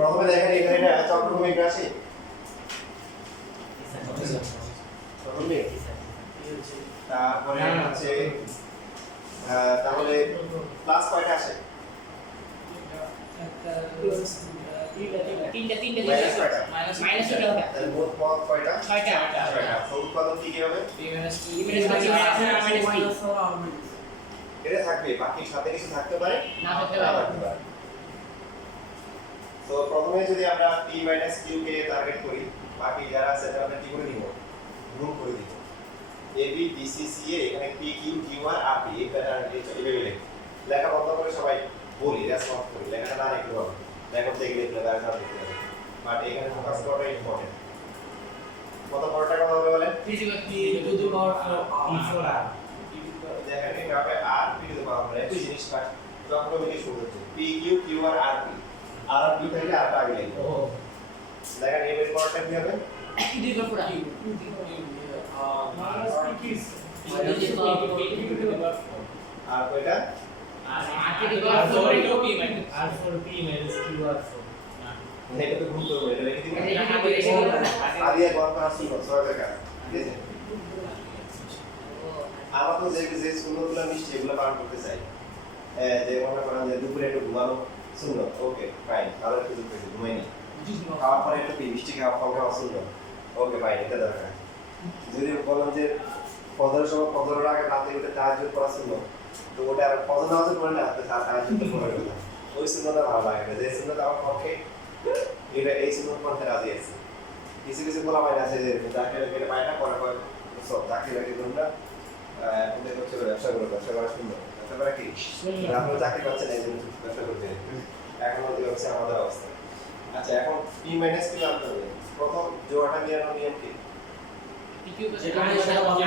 প্রথমে দেখেন এখানে এটা চক্রক্রমিক রাশি চক্রক্রমিক তারপরে হচ্ছে তাহলে প্লাস কয়টা আসে তিনটে মাইনাস হবে তাহলে মোট পদ কয়টা ছয়টা উৎপাদন কি হবে এটা থাকবে বাকি সাথে কিছু থাকতে পারে না থাকতে পারে তো প্রথমে যদি আমরা p q কে টার্গেট করি বাকি যারা আছে তারা আমরা কি করে দিব গুণ করে দিব ab bc ca এখানে p q q r r p এই প্যাটার্ন এভাবে লেখা বন্ধ করে সবাই বলি রেসপন্স করি লেখাটা না লিখতে হবে লেখা থেকে লিখলে তার না লিখতে হবে বাট এখানে ফোকাস করাটা ইম্পর্টেন্ট কত বড়টা কত হবে বলেন p টু দি পাওয়ার 4 দেখেন এটা হবে r p to the power 4 একই জিনিসটা চক্রমিকে শুরু হচ্ছে p q q r r p আর p থেকে আর আগে লিখব দেখেন এর পরেরটা কি হবে p টু দি পাওয়ার 4 আর কয়টা r two the power 4 into p r4p qr4 এটা তো গুণ করব এটা লিখে দিব আদি এক গড় পাস ছিল 6 টাকা ঠিক আছে আমরা তো যে শূন্যগুলো মিষ্টি এগুলো পালন করতে চাই যে মনে করেন যে দুপুরে একটু ঘুমানো শূন্য ওকে ফাইন তাহলে একটু দুপুরে ঘুমাই না খাওয়ার পরে একটু মিষ্টি খাওয়া ফল খাওয়া শূন্য ওকে ফাইন এটা দরকার যদি বলেন যে 15 আগে রাতে উঠে তাহাজ্জুদ পড়া শূন্য তো ওটা আর ফজর নামাজ পড়ে না আপনি তাহাজ্জুদ পড়ে না ওই শূন্যটা ভালো লাগে না যে শূন্যটা আমার পক্ষে এটা এই শূন্য পড়তে রাজি আছে কিছু কিছু বলা হয় না যে চাকরি লাগে পায় না পরে পরে সব চাকরি লাগে তোমরা ওদের হচ্ছে ব্যবসা করা শূন্য ব্যবসা করা কি আমরা চাকরি পাচ্ছি না এই জন্য ব্যবসা করতে এখন আমাদের ব্যবসা আমাদের অবস্থা আচ্ছা এখন p q আনতে হবে প্রথম জোড়াটা মিলানোর নিয়ম কি p q যেখানে সেটা বলা হবে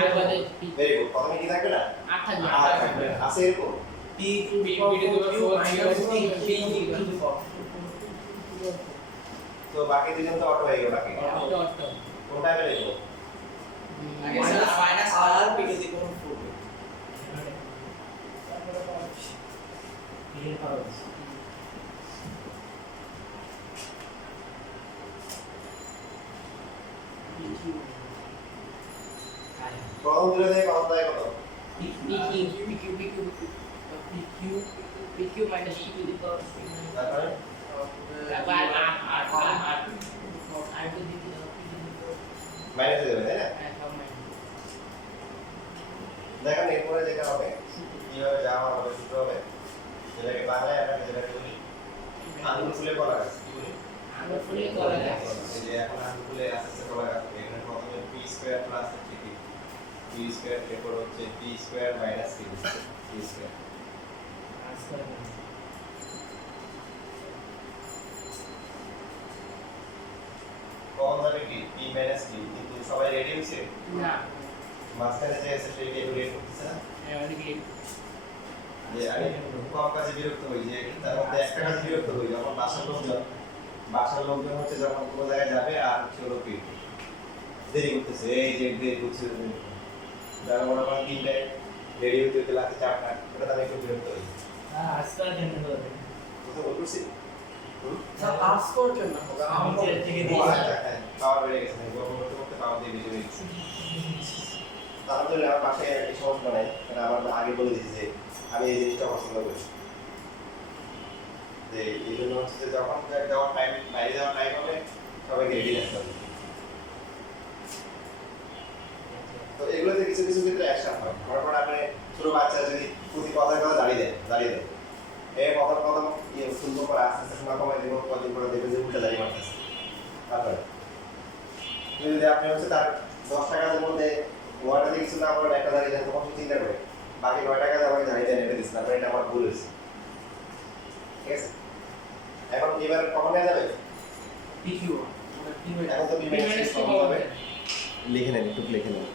ভেরি গুড প্রথমে কি থাকবে না 8 থাকবে আছে এরকম p to the power 4 p to the power তো বাকি দুজন তো অটো হয়ে গেল বাকি অটো কোনটা আগে লিখবো আগে minus r p to the power 4 প্রথম দুটো থেকে কত দেয় কত PQ minus E to the power তারপরে মাইনাস হয়ে যাবে তাই না দেখেন এরপরে যেটা হবে কিভাবে যাওয়া হবে সূত্র হবে যেটাকে বাংলায় আমরা যেটাকে বলি আঙুল ফুলে কলা গাছ কি বলি আঙুল ফুলে কলা গাছ এই যে এখন আঙুল ফুলে আস্তে আস্তে কলা গাছ এখানে প্রথমে p স্কয়ার প্লাস হচ্ছে কি p স্কয়ার এরপর হচ্ছে p স্কয়ার মাইনাস কি p স্কয়ার কখন হবে কি p মাইনাস কি কিন্তু সবাই রেডি হইছে না মাঝখানে যে আছে সেই রেডি করতেছে না অনেকে যে আমি কম কাজে বিরক্ত হই যে তার মধ্যে একটা কাজে বিরক্ত হই যখন বাসার লোকজন হচ্ছে যখন কোনো জায়গায় যাবে আর হচ্ছে হলো কি দেরি করতেছে এই যে দেরি করছে যারা মনে করেন তিনটায় রেডি হতে লাগছে 4টা ওটা আমি একটু বিরক্ত হই আজকাল কেন হবে কোথাও বলছি আজ করছেন না নিচে থেকে পাওয়ার বেড়ে গেছে গরম করতে করতে পাওয়ার দিয়ে বেশি হয়ে গেছে তারপরে আমার পাশে এই সমস্যা নাই কারণ আমার আগে বলে দিয়েছি যে আমি এই জিনিসটা পছন্দ করি যে এই জন্য হচ্ছে যে যখন যাওয়ার টাইম বাইরে যাওয়ার টাইম হবে সবাইকে রেডি রাখতে হবে তো এগুলোতে কিছু কিছু ক্ষেত্রে অ্যাকশন হয় মনে করেন আপনি ছোট বাচ্চা যদি প্রতি কথায় কথা দাঁড়িয়ে দেয় এই প্রথম ইয়ে সুন্দর করে আস্তে আস্তে শোনা কমাই দেবেন কদিন করে দেখবেন যে উল্টে দাঁড়িয়ে মারতেছে তারপরে যদি আপনি হচ্ছে তার 10 টাকার মধ্যে 9টাতে কিছু না বলেন একটা দাঁড়িয়ে দেন তখন চিন্তা করে বাকি 9 টাকা আমাকে দাঁড়িয়ে দেন এটা দিচ্ছেন আপনার এটা আমার ভুল হয়েছে ঠিক আছে এখন এবার কখন নেওয়া যাবে PQ এখন তো বিমানের কখন হবে লিখে নেন একটু লিখে নেন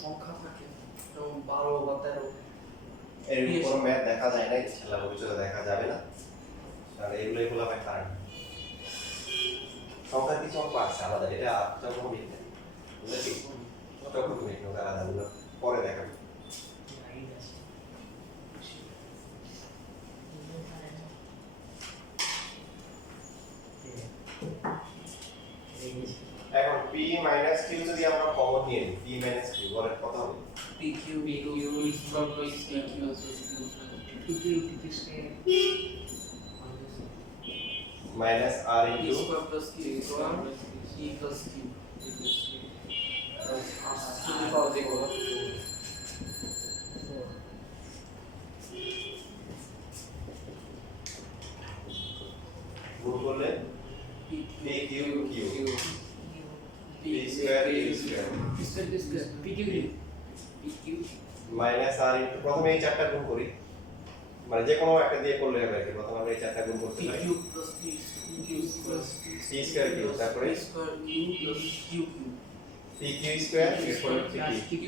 সংখ্যা থাকে যেমন 12 বা 13 এরকম কোনো ম্যাথ দেখা যায় না, ইনশাআল্লাহ ভবিষ্যতে দেখা যাবে না, কারণ এগুলোই হলো আমার কারণ। সংখ্যার কিছু অঙ্ক আছে আলাদা, এটা যখন লিখবে বুঝলি তখন তুমি লিখবে আলাদা, ওগুলো পরে দেখাবে। এখন p মাইনাস q যদি আমরা কমন নিয়ে নিই, p মাইনাস q বলেন কত হবে? PQ square plus PQ minus r into square plus Q square P plus Q to the power দেখো গুণ করলে p q q p square q square PQ minus r into প্রথমে এই চারটা গুণ করি, মানে যে কোনো একটা দিয়ে করলে হবে আর কি। প্রথমে আমরা এই চারটা গুণ করতে পারি, PQ plus PQ plus p square q, তারপরে square Q plus QQ p q square এরপর PQ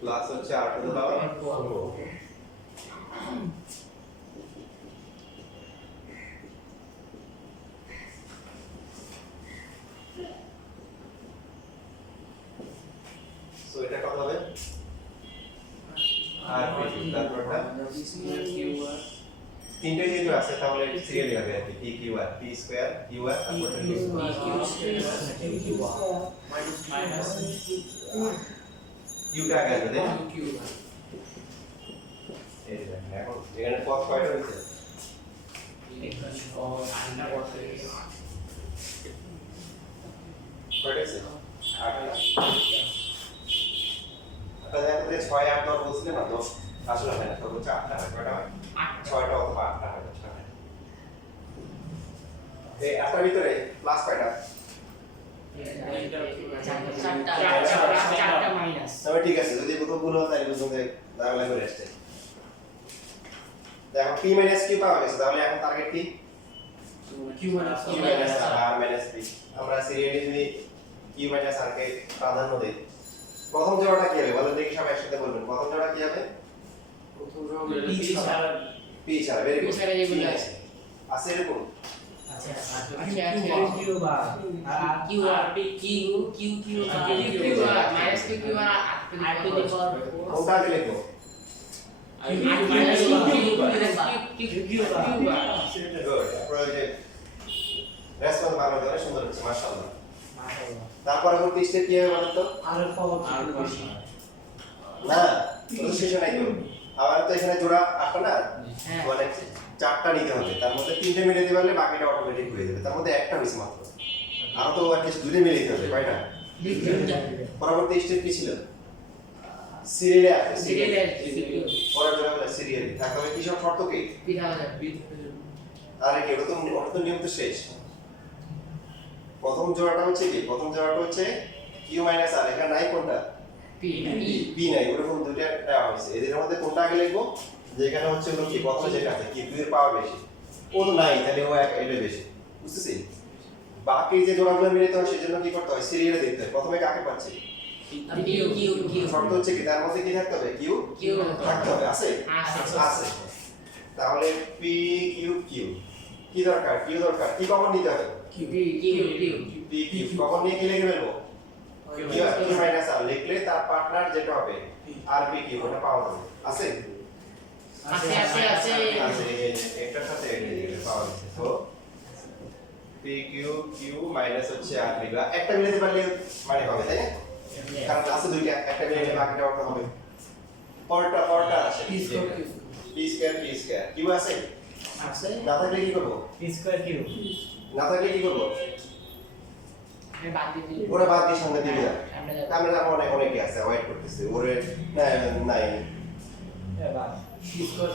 প্লাস হচ্ছে r to the power 4। So এটা কত হবে? আর তারপরটা তিনটে যেহেতু আছে তাহলে সিরিয়ালি হবে আর কি, p q r, p square q r তারপরটা minus q টা আগে আসবে তাই না? Q এই যে দেখেন, এখন এখানে পদ কয়টা হয়েছে? কয়টা হয়েছে? 8টা। আপনারা দেখো যে 6 8 9 বলছিলেন না, 10 আসলে হয় না, সর্বোচ্চ 8টা হয়। কয়টা হয়? 6টা অথবা 8টা হয়, 10টা হয়। এই 8টার ভিতরে প্লাস কয়টা? চারটা মাইনাস তবে ঠিক আছে, যদি কোথাও ভুল হয় তাহলে বুঝতে দাঁড়ালে করে আসছে। দেখো p q পাওয়া গেছে, তাহলে এখন টার্গেট কি? Q minus q r minus p। আমরা সিরিয়ালি যদি q r কে প্রাধান্য দেই, প্রথম জোড়াটা কি হবে বলেন দেখি, সবাই একসাথে বলবেন। প্রথম জোড়া কি হবে? প্রথম জবাব P ছাড়া p ছাড়া, ভেরি গুড। P ছাড়া যেগুলো আছে। আছে এরকম? আচ্ছা Q বা Q R P Q Q Q R minus Q Q R R to the power কোনটা আগে লিখবো? minus Q Q R good. প্রয়োজন রেসপন্স ভালো করে, সুন্দর হচ্ছে, মাশাআল্লাহ। তারপর পরবর্তী স্টেপ কি হবে বলেন তো? আর পাওয়ার আর বেশি না, কোনো শেষ নাই তো। আবার তো এখানে জোড়া 8টা না, হ্যাঁ মানে 4টা নিতে হবে, তার মধ্যে 3টে মিলে দিতে পারলে বাকিটা অটোমেটিক হয়ে যাবে। তার মধ্যে একটা হইছে মাত্র, আরো তো অ্যাটলিস্ট 2টে মিলে দিতে হবে, কয়টা? পরবর্তী স্টেপ কি ছিল? সিরিয়ালে আসবে, সিরিয়ালে পরের জোড়া বলে সিরিয়ালি থাকতে হবে। কি সব শর্ত কি? পিঠা হবে আরে কি, ওটা তো নিয়ম তো শেষ। প্রথম জোড়াটা হচ্ছে কি? প্রথম জোড়াটা হচ্ছে q r, এখানে নাই কোনটা? P p নাই, ওরকম দুইটা দেওয়া হয়েছে। এদের মধ্যে কোনটা আগে লিখবো? যেখানে হচ্ছে হলো কি প্রথমে যেটা আছে কি 2 এর পাওয়ার বেশি, ও তো নাই, তাহলে ও এটা বেশি, বুঝতেছি? বাকি যে জোড়াগুলো মিলাতে হয় সেজন্য কি করতে হয়? সিরিয়ালে দেখতে হয়। প্রথমে কাকে পাচ্ছি? Q শর্ত হচ্ছে কি তার মধ্যে কি থাকতে হবে? q Q থাকতে হবে, আছে? আছে। তাহলে p q q কি দরকার? q দরকার, কি কমন নিতে হবে? Q p q কমন নিয়ে কি লিখে ফেলবো? q মাইনাস r লিখলে তার পার্টনার যেটা হবে r p q, ওটা পাওয়া যাবে। আছে? আছে আছে, একটার সাথে একটা পাওয়া যাচ্ছে। তো p q q মাইনাস হচ্ছে r p, একটা মিলাতে পারলে মানে হবে, তাই না? কারণ আছে দুইটা, একটা মিলালে বাকিটা অর্থ হবে। পরটা আছে p square p square q আছে? আছে না থাকলে কি করব? p স্কয়ার কিউ না থাকলে কি করব? বাদ দিবি ওরা বাদ দিয়ে সামনে দিবি না। আমরা আমরা অনেকে আছে অ্যাভয়েড করতেছে, ওরে নাই এবার p square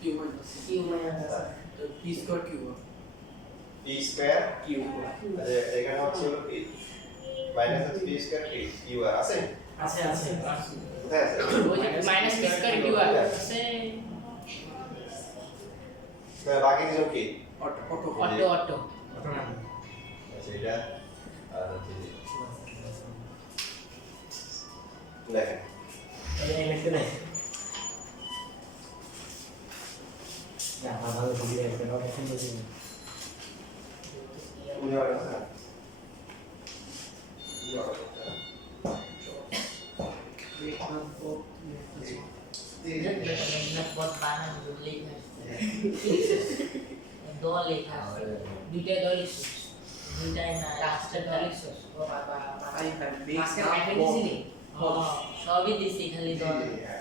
q minus Q minus p square q p square Q আচ্ছা, এখানে হচ্ছে হলো কি মাইনাস হচ্ছে p স্কয়ার q আর আছে? আছে কোথায় আছে? ওই যে minus P square Q R আছে তো বাকি দুটো কি? অটো অটো অটোমেটিক আচ্ছা, এটা আর হচ্ছে দেখেন এই লিখতে দে না ভালো ছবি দেখতে হবে সুন্দর ছবি উনি আর আছে না মেঘনাথ পথ বানান লেখা দ লেখা দুইটা দ লিখছিস দুইটাই না লাস্টের দ লিখছিস ও বাবা মাস্টার আইটেম দিছিলি সবই দিছি খালি দ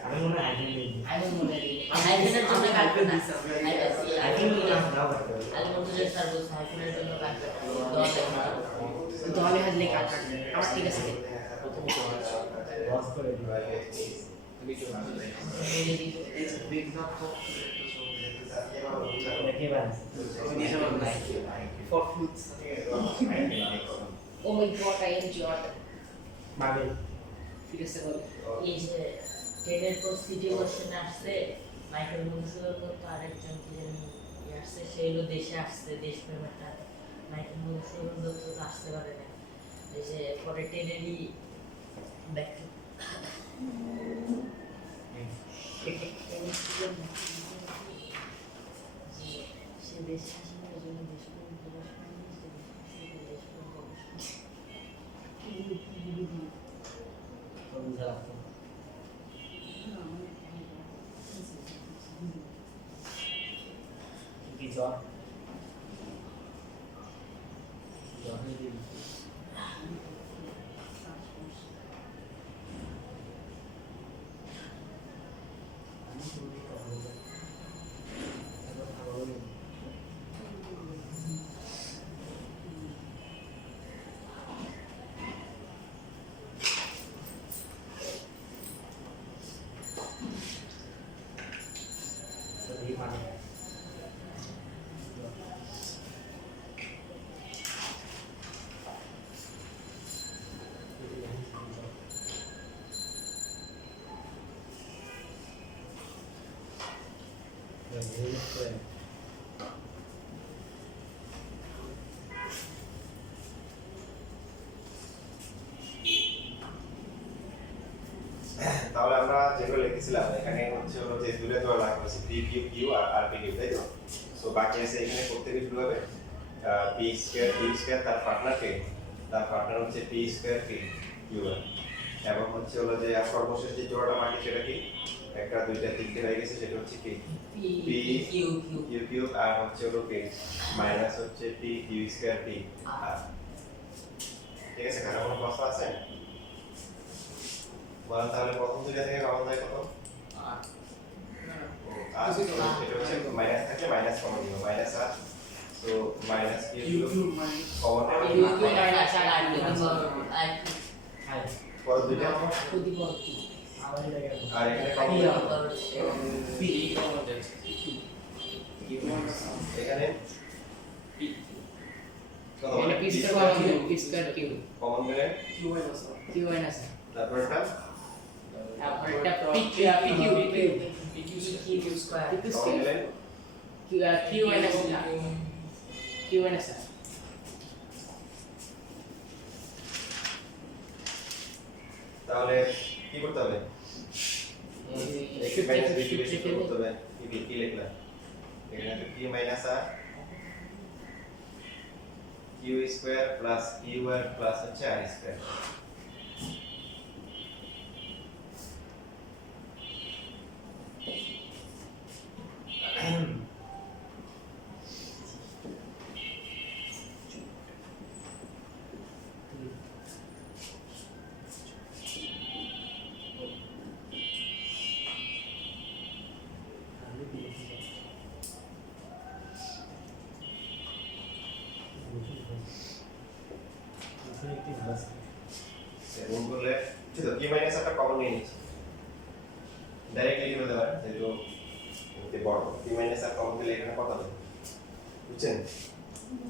আমি মনে হয় আইটেম দিই আমি মনে নেই আইটেমের জন্য কাটবে না আইটেম দিই না দাও আলি মন্টুজের স্যার বলছে আইটেমের জন্য কাটবে দ লেখা দিলে কাটবে আমার ঠিক আছে বস করে দিই দেখে বাস For fruits. Oh my god, I enjoyed it. বাবে ঠিক আছে বল। এই যে ট্রেনের পর সিটি কোশ্চেন আসছে মাইকেল মধুসূদন দত্ত আরেকজন কি জানি আসছে সে হলো দেশে আসছে দেশপ্রেমেরটা মাইকেল মধুসূদন দত্ত তো আসতে পারে না এই যে পরে ট্রেনেরই ব্যাক সে দেশ শাসনের জন্য দেশপ্রেম পুরস্কার নিয়েছে তো বুঝা লাগতো কি জব জব দিই তাহলে আমরা যেগুলো লিখেছিলাম এখানে হচ্ছে হলো যে দুটো তো লাগ আছে পি কিউ কিউ আর আর পি কিউ তাই তো সো বাকি আছে এখানে প্রত্যেকটা কি হবে পি স্কয়ার কিউ স্কয়ার তার পার্টনার হচ্ছে পি স্কয়ার কি কিউ আর এবং হচ্ছে হলো যে সর্বশেষ যে জোড়াটা বাকি সেটা কি একটা দুইটা তিনটে হয়ে গেছে সেটা হচ্ছে কি পি কিউ কিউ কিউ আর হচ্ছে হলো কি মাইনাস হচ্ছে p q square P R ঠিক আছে কারণ কোনো প্রশ্ন আছে বলেন তাহলে প্রথম দুইটা থেকে কমন যায় কত আর এটা হচ্ছে মাইনাস থাকলে মাইনাস কমন দিও minus r so minus q q common q q minus r আর পর দুইটা প্রতিপত্তি আবার লাগে আর এখানে কমন পি কমন যাচ্ছে এখানে এটা p square q p square q common দিলে কিউ মাইনাস তারপরটা তারপরটা পি কিউ স্কয়ার কমন দিলে কিউ মাইনাস কিউ মাইনাস তাহলে কি করতে হবে x মাইনাস b বেশি করতে হবে কি লিখলাম এখানে তো q minus r q square plus q r plus হচ্ছে r স্কয়ার গুণ করলে তো q মাইনাস একটা কমন নিয়ে নিচ্ছি ডাইরেক্টলি লিখে দিতে পারেন যেহেতু এতে বড় q মাইনাস আর কমন দিলে এখানে কত হবে বুঝছেন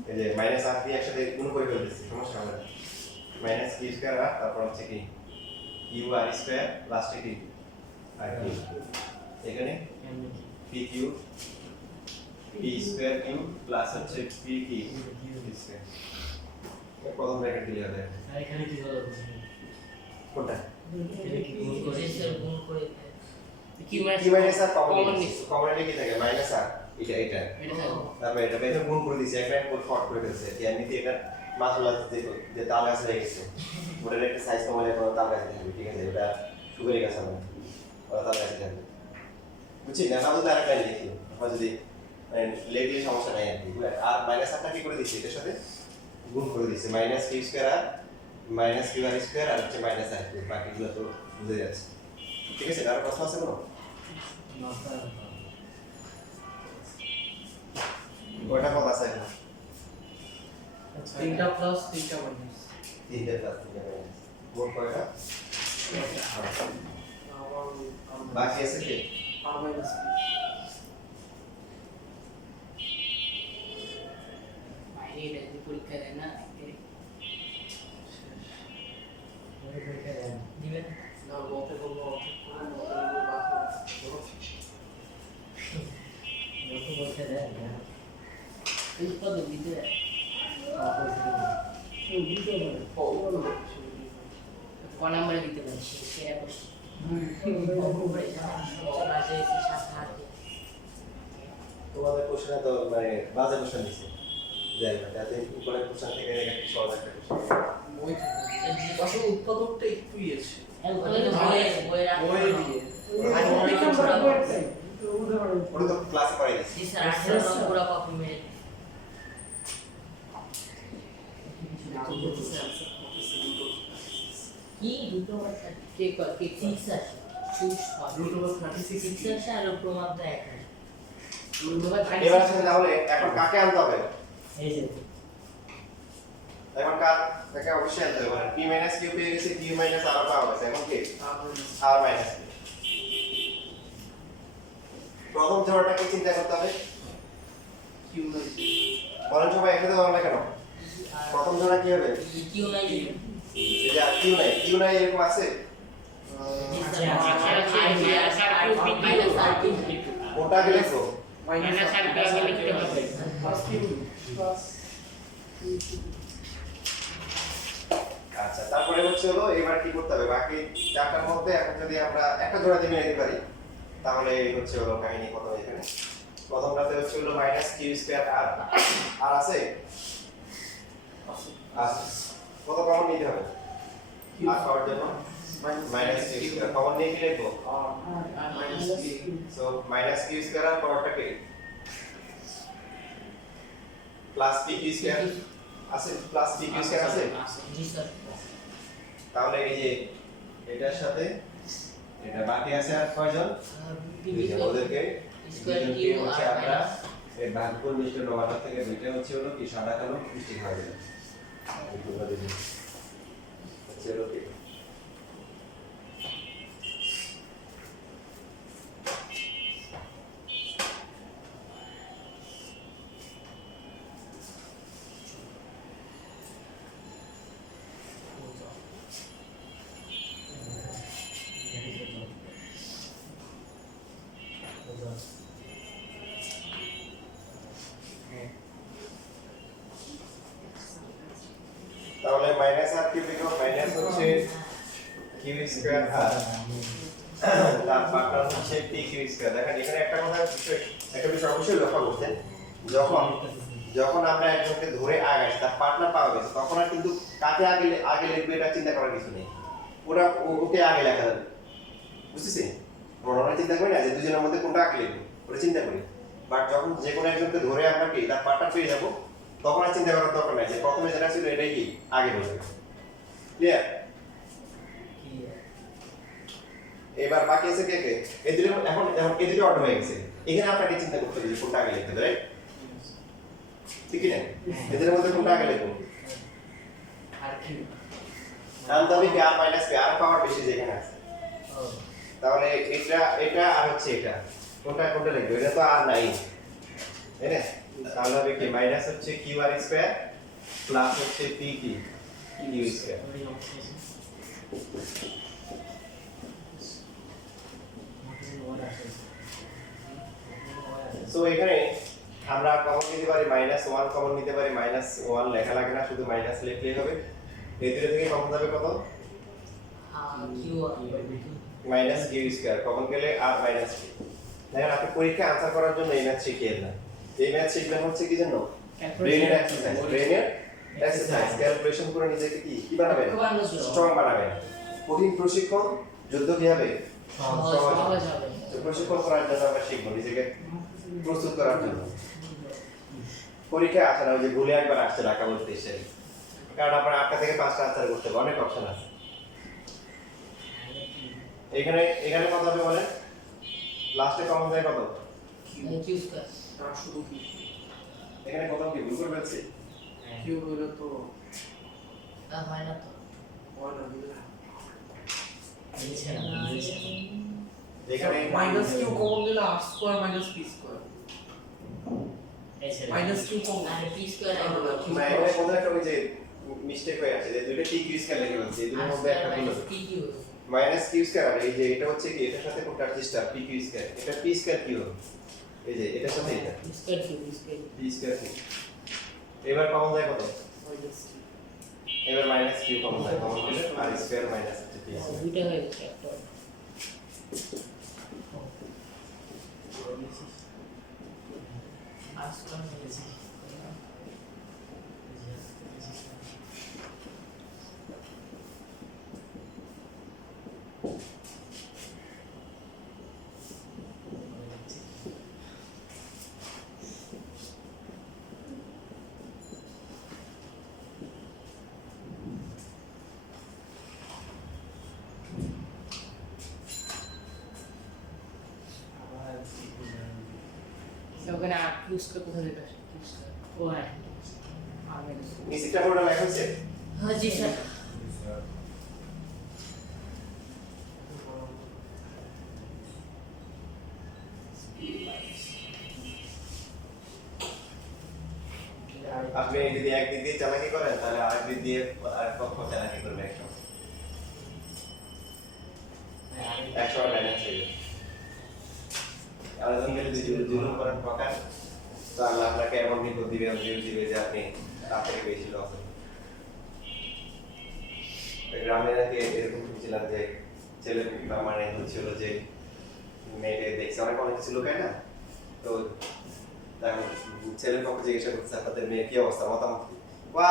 এই যে মাইনাস আর দিয়ে একসাথে গুণ করে ফেলতেছি সমস্যা হবে না মাইনাস q স্কয়ার আর তারপর হচ্ছে কি q r স্কয়ার লাস্টে কি আর কি এখানে p q p square q plus হচ্ছে p কি স্কয়ার প্রথম ব্র্যাকেট দিলে হবে এখানে কি হলো কোনটা দেশের গুণ করে দেয়। কিউ কি মাইনাস আর কমন কমন নিচ্ছে কমনে কি থাকে মাইনাস আর এটা এটা থাকবে। তারপরে এটা বের গুণ করে দিয়েছে একটা করে শর্ট করে ফেলছে কি এমনিতে এটা মাসলা যে তাল গাছ হয়ে গেছে ওটার একটা সাইজ কমালে কোনো তাল গাছ থাকবে ঠিক আছে এটা সুগারি গাছ হবে ওটা তাল গাছ থাকবে বুঝছি না না তো আরেকটা লিখি আমরা যদি লেখলে সমস্যা নাই আর কি আর মাইনাস আরটা কি করে দিচ্ছে এটার সাথে গুণ করে দিচ্ছে মাইনাস কিউ স্কয়ার আর মাইনাস কিউ আর স্কয়ার আর হচ্ছে মাইনাস আর কিউ বাকিগুলো তো বুঝে যাচ্ছে ঠিক আছে আর প্রশ্ন আছে কোনো ওটা কত আছে এখন তিনটা প্লাস তিনটা মাইনাস তিনটে প্লাস তিনটে মাইনাস মোট কয়টা বাকি আছে কি আর মাইনাস বাইরে এটা যদি পরীক্ষা দেয় না দিবেন না বলতে বলবো উৎপাদক দিতে ক নাম্বারে দিতে পারে সেটা বাজে সাথে হাতে তোমাদের কোশ্চেনে তো মানে বাজে কোশ্চেন দিছে জানি না তাতে উপরে কোশ্চেন থেকে একটা সহজ একটা কোশ্চেন বই থেকে আসলে উৎপাদকটা একটু ইয়েছে বইয়ে দিয়ে ওটা তো ক্লাসে পড়াই দিছে পুরো কপি মেরে কি দুটো কে কে সিক্স আছে রুট ওভার 36 সিক্স আছে আর প্রমাণ তো এক আছে এবার আসলে তাহলে এখন কাকে আনতে হবে এই যে এখন কাকে অবশ্যই আনতে হবে p মাইনাস q পেয়ে গেছে q মাইনাস r পাওয়া গেছে এখন কি r মাইনাস প্রথম জোড়াটাকে চিন্তা করতে হবে কিউ না বলেন সবাই একসাথে বলেন না কেন প্রথম জোড়া কি হবে কিউ নাই এই যে q নাই এরকম আছে কোনটাকে লিখো মাইনাস আর কে আগে লিখতে হবে প্লাস কিউ প্লাস আচ্ছা তারপরে হচ্ছে হলো এবার কি করতে হবে বাকি চারটার মধ্যে এখন যদি আমরা একটা জোড়া দিয়ে নিতে পারি তাহলে হচ্ছে হলো কাহিনী কত এখানে প্রথমটাতে হচ্ছে হলো মাইনাস কিউ স্কয়ার আর আর আছে আছে কত কমন নিতে হবে আর পাওয়ার জন্য মাইনাস কিউ স্কয়ার কমন নিয়ে কি লিখবো r minus q so minus Q square আর পাওয়ারটা কি প্লাস পি কিউ স্কয়ার আছে প্লাস পি কিউ স্কয়ার আছে জি স্যার তাহলে এই যে এটার সাথে এটা বাকি আছে আর কয়জন দুইজন ওদেরকে স্কয়ার দুইজনকে কিউ হচ্ছে আর আমরা এই ভাগফল মিশ্র নবাটা থেকে দুইটা হচ্ছে হলো কি সাদা কালো মিষ্টি হয়ে যাবে একটু বলে দিন হচ্ছে হলো কি তাহলে মাইনাস আর কিউ লিখো মাইনাস হচ্ছে কিউ স্কয়ার আর তার পার্টনার হচ্ছে পি কিউ স্কয়ার দেখেন এখানে একটা বিষয় অবশ্যই লক্ষ্য করতেন যখন আমরা একজনকে ধরে আগাইছি তার পার্টনার পাওয়া গেছে তখন আর কিন্তু কাকে আগে লিখবে এটা চিন্তা করার কিছু নেই ওকে আগে লেখা যাবে বুঝতেছি আমরা চিন্তা করি না যে দুজনের মধ্যে কোনটা আগে লিখবো ওটা চিন্তা করি বাট যখন যে কোনো একজনকে ধরে আমরা কি তার পার্টনার পেয়ে যাবো তখন আর চিন্তা করার দরকার নাই যে প্রথমে যেটা ছিল এটাই কি আগে বসে ক্লিয়ার এবার বাকি আছে কে কে এদের এখন এদের অর্ডার হয়ে গেছে এখানে আপনাকে চিন্তা করতে হবে কোনটা আগে লিখতে হবে রাইট ঠিক না এদের মধ্যে কোনটা আগে লিখবো আর কিউ নাম তবে কি আর মাইনাস কি আর পাওয়ার বেশি যেখানে আছে তাহলে এটা আর হচ্ছে এটা কোনটা লিখবো এটা তো আর নাই তাই না তাহলে হবে কি মাইনাস হচ্ছে কিউ আর স্কয়ার প্লাস হচ্ছে পি কি কিউ স্কয়ার সো এখানে আমরা কমন নিতে পারি -1 কমন নিতে পারি -1 লেখা লাগে না শুধু মাইনাস লিখলেই হবে এই দুটো থেকে কমন যাবে কত Q minus Q square common গেলে আর মাইনাস কি। দেখেন আপনি পরীক্ষায় আনসার করার জন্য এই ম্যাথ শিখিয়ে না, এই ম্যাথ শিখবেন হচ্ছে কি জানো, ব্রেনের এক্সারসাইজ ক্যালকুলেশন করে নিজেকে কি বানাবেন, স্ট্রং বানাবেন। কঠিন প্রশিক্ষণ যুদ্ধ কি হবে, সহজ হবে। তো প্রশিক্ষণ করার জন্য আমরা শিখবো নিজেকে প্রস্তুত করার জন্য। পরীক্ষায় আসে না, ওই যে ভুলে একবার আসছে ঢাকা বলতে এসে, কারণ আপনার 8টা থেকে 5টা আনসার করতে হবে, অনেক অপশন আছে। এখানে এখানে কত হবে বলেন, লাস্টে কমন যায় কত, কিউ স্কয়ার তার শুধু কি এখানে কত কি ভুল করে ফেলছি, কিউ হলো তো হয় না তো হয় না দিলে এখানে মাইনাস কিউ কমন দিলে r square minus p square minus q common r p square না, এখানে কোনো একটা ওই যে মিস্টেক হয়ে আছে, যে দুইটা টি কিউ স্কয়ার লিখে ফেলছি, এই দুটোর মধ্যে একটা ভুল আছে। P q minus Q square আর এই যে এটা হচ্ছে কি, এটার সাথে কোনটা চেষ্টা পি কিউ স্কয়ার, এটা পি স্কয়ার কি হবে, এই যে এটার সাথে এটা square q square p square কি। এবার কমন যায় কত, মাইনাস কিউ এবার মাইনাস কিউ কমন যায়, কমন গেলে r square minus p square. দুইটা হয়ে গেছে একটা আর স্কয়ার হয়ে গেছে ওখানে আর কিউ স্কয়ার কোথা থেকে আসে কিউ স্কয়ার ও হ্যাঁ আর মাইনাস নিচেরটা পুরোটা লেখা হচ্ছে, হ্যাঁ জি স্যার আপনি যদি একদিক দিয়ে চালাকি করেন তাহলে আরেক দিক দিয়ে আরেক পক্ষ চালাকি করবে একসময় ব্যালেন্স হয়ে যাবে। আরেকজনকে যদি জুলুম করেন পকান, তো আল্লাহ আপনাকে এমন বিপদ দিবে, এমন বিপদ দিবে যে আপনি তার থেকে বেশি লস হবে। গ্রামে নাকি এরকম শুনছিলাম যে ছেলে মানে হচ্ছিল যে মেয়েকে দেখছে, অনেক কিছু লুকায় না, তো ছেলের পক্ষে জিজ্ঞাসা করছে আপনাদের মেয়ের কি অবস্থা, মতামত কি,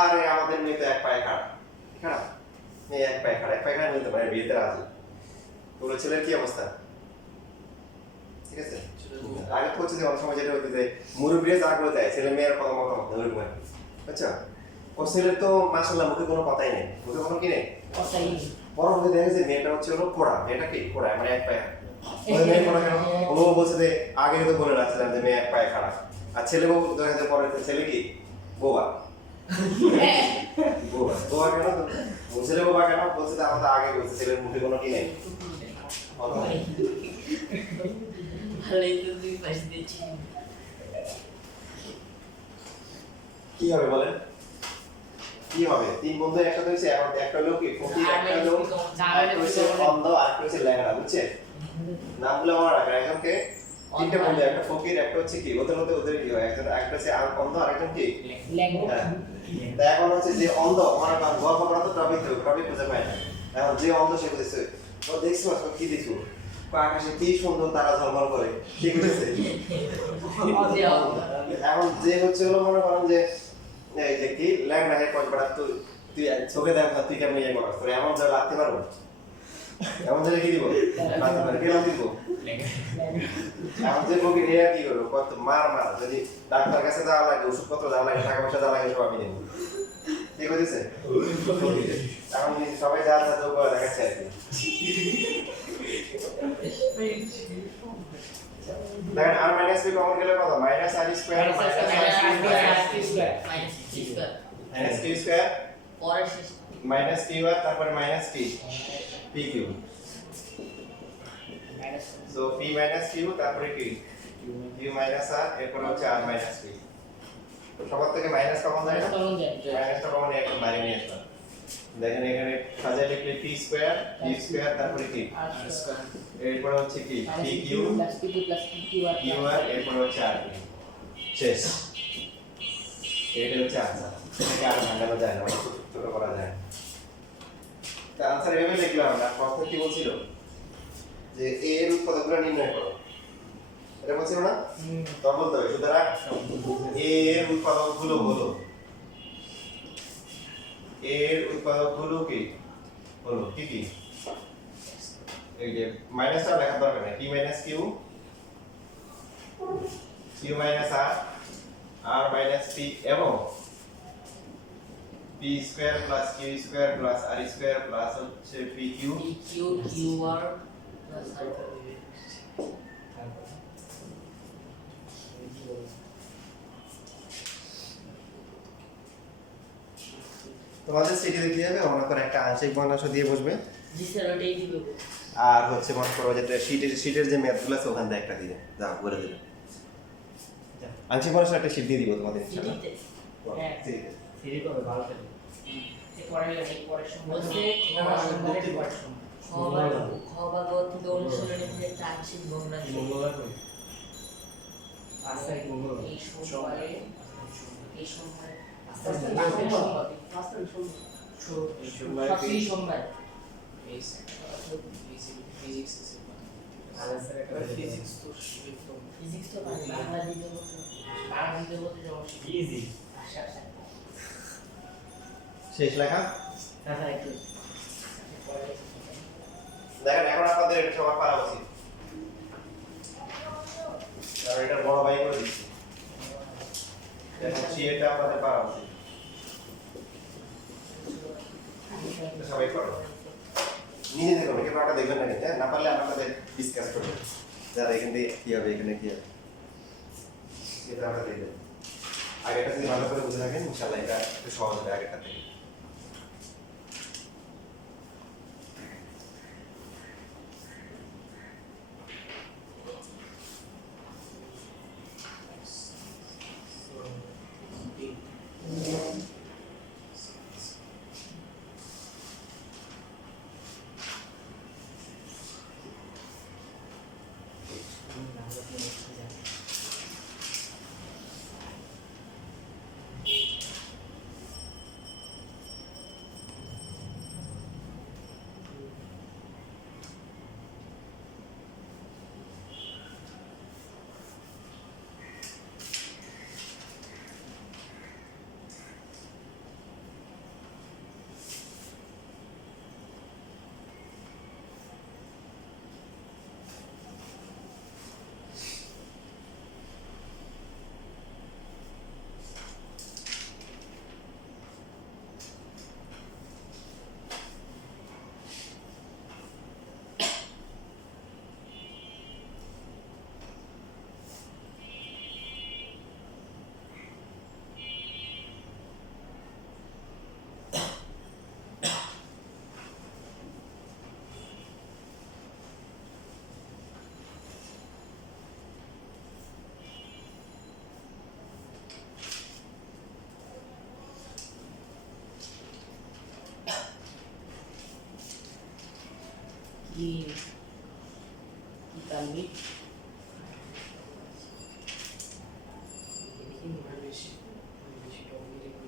আরে আমাদের মেয়ে তো এক পায়ে খারাপ, খারাপ মেয়ে এক পায়ে খারাপ বলতে পারে, বিয়েতে রাজি। তো ছেলের কি অবস্থা, ঠিক আছে। আগে তো হচ্ছে যে অনেক সময় যেটা হতো যে মুরব্বীরা যা করে দেয় ছেলে মেয়ের কোনো মতামত নেই, ওরকম আর কি। আচ্ছা, ও ছেলের তো মাশাআল্লাহ মুখে কোনো কথাই নেই, মুখে কোনো কি নেই, কথাই বড় মুখে দেখা যায় মেয়েটা হচ্ছে হলো পোড়া, মেয়েটা কি পোড়া মানে এক পায়ে, ওই মেয়ে পোড়া কেন, ও বলছে যে আগে তো বলে রাখছিলাম যে মেয়ে এক পায়ে খারাপ, আর ছেলে বউ দেখা যায় পরে ছেলে কি বোবা, বোবা কেন, ছেলে বোবা কেন বলছে, আমাদের আগে বলছে ছেলের মুখে কোনো কি নেই। ভালোই তো দুই পাশ দিয়েছি কি হবে বলেন, কি হবে, তিন বন্ধু একসাথে হয়েছে, এখন একটা লোক কি ফকির, একটা লোক হচ্ছে অন্ধ, আর একটা হচ্ছে ল্যাংড়া, বুঝছে নামগুলো আমার রাখা, একজনকে তিনটে বন্ধু, একটা ফকির, একটা হচ্ছে কি ওদের মধ্যে ওদের কি হয়, একজন একটা হচ্ছে অন্ধ আর একজন কি ল্যাংড়া। তা এখন হচ্ছে যে অন্ধ আমার গল্প করা তো টপিক খুঁজে পায় না, এখন যে অন্ধ সে বুঝেছে, ও দেখছো কি দেখছো আকাশে কি সুন্দর তারা ঝলমল করে, ঠিক আছে। এখন যে হচ্ছে হলো মনে করেন যে এই যে কি ল্যাংড়া হয়ে কয়টা তুই তুই চোখে দেখ না, তুই কেমন ইয়ে করাস, তোর এমন যা লাগতে পারবো, এমন জায়গায় কি দিব লাগতে পারে, কেমন দিব এখন যে ফকির এরা কি করবো, কত মার যদি ডাক্তার কাছে যাওয়া লাগে, ওষুধপত্র যাওয়া লাগে, টাকা পয়সা যাওয়া লাগে, সব আমি দেবো, ঠিক হয়েছে। এখন সবাই যা যা করে দেখাচ্ছে আর কি। দেখেন আর মাইনাস বি কমন গেলে কত, minus R square minus Q square পরের শেষ মাইনাস কিউ আর তারপরে মাইনাস কি P Q, so P minus Q তারপরে কি কিউ মাইনাস আর, এরপর হচ্ছে আর মাইনাস পি। সবার থেকে মাইনাস কমন যায় না, মাইনাসটা কমন এখন বাইরে নিয়ে আসলাম। দেখেন এখানে সাজায় লিখলে পি স্কয়ার তারপরে কি আর স্কয়ার এরপর হচ্ছে কি P q plus p plus p q r q r, এরপর হচ্ছে আর কি শেষ। এটা হচ্ছে আনসার, এটাকে আর ভাঙানো যায় না, ছোট করা যায়। তা আনসার এভাবে লিখলাম না, প্রশ্ন কি বলছিল যে এ এর উৎপাদকগুলো নির্ণয় করো, এটা বলছিল না? তখন বলতে হবে সুতরাং এ এর উৎপাদকগুলো হলো, এ এর উৎপাদকগুলো কি হলো, কি কি? এই যে মাইনাসটা লেখার দরকার নেই, p minus q, q minus r, r minus p এবং p square plus q square plus r square plus হচ্ছে p q q q r plus r তোমাদের সিটি কি হবে, মনে করো একটা আংশিক ভগ্নাংশ দিয়ে বসবে, জি স্যার ওটাই দিব আর হচ্ছে মনে করো যেটা শীটের যে ম্যাথগুলো আছে ওখান থেকে একটা দিবে, যাও বলে দিবে আংশিক ভগ্নাংশ একটা শীট দিয়ে দিব তোমাদের ইনশাআল্লাহ। সিটিতে হ্যাঁ সিটিতে সিঁড়ি করবে ভালো করে পরের সময় বলতে খ বা গ থেকে অনুশীলনের যে একটা আংশিক ভগ্নাংশ মঙ্গলবার করে আজকে মঙ্গলবার এই সোমবারে সবচেয়ে সোমবার ফিজিক্স তো একদম ফিজিক্স তো বাংলা দিতে বলতে সমস্যা ইজি আচ্ছা আচ্ছা শেষ লেখা হ্যাঁ একটু দেখেন এখন আপনাদের এটা সবার পারা উচিত, কারণ এটা বড় ভাই করে দিচ্ছি, এখন এটা আপনাদের পারা উচিত, সবাই করো নিজে দেখো, কেউ কাউকে দেখবেন না কিন্তু, না পারলে আপনাদের ডিসকাস করবেন যারা এখান থেকে কি হবে এখানে কি হবে সেটা আমরা দেখবেন। আগেটা যদি ভালো করে বুঝে থাকেন ইনশাআল্লাহ এটা একটু সহজ হবে আগেরটা থেকে। কি কালবি বেশি topic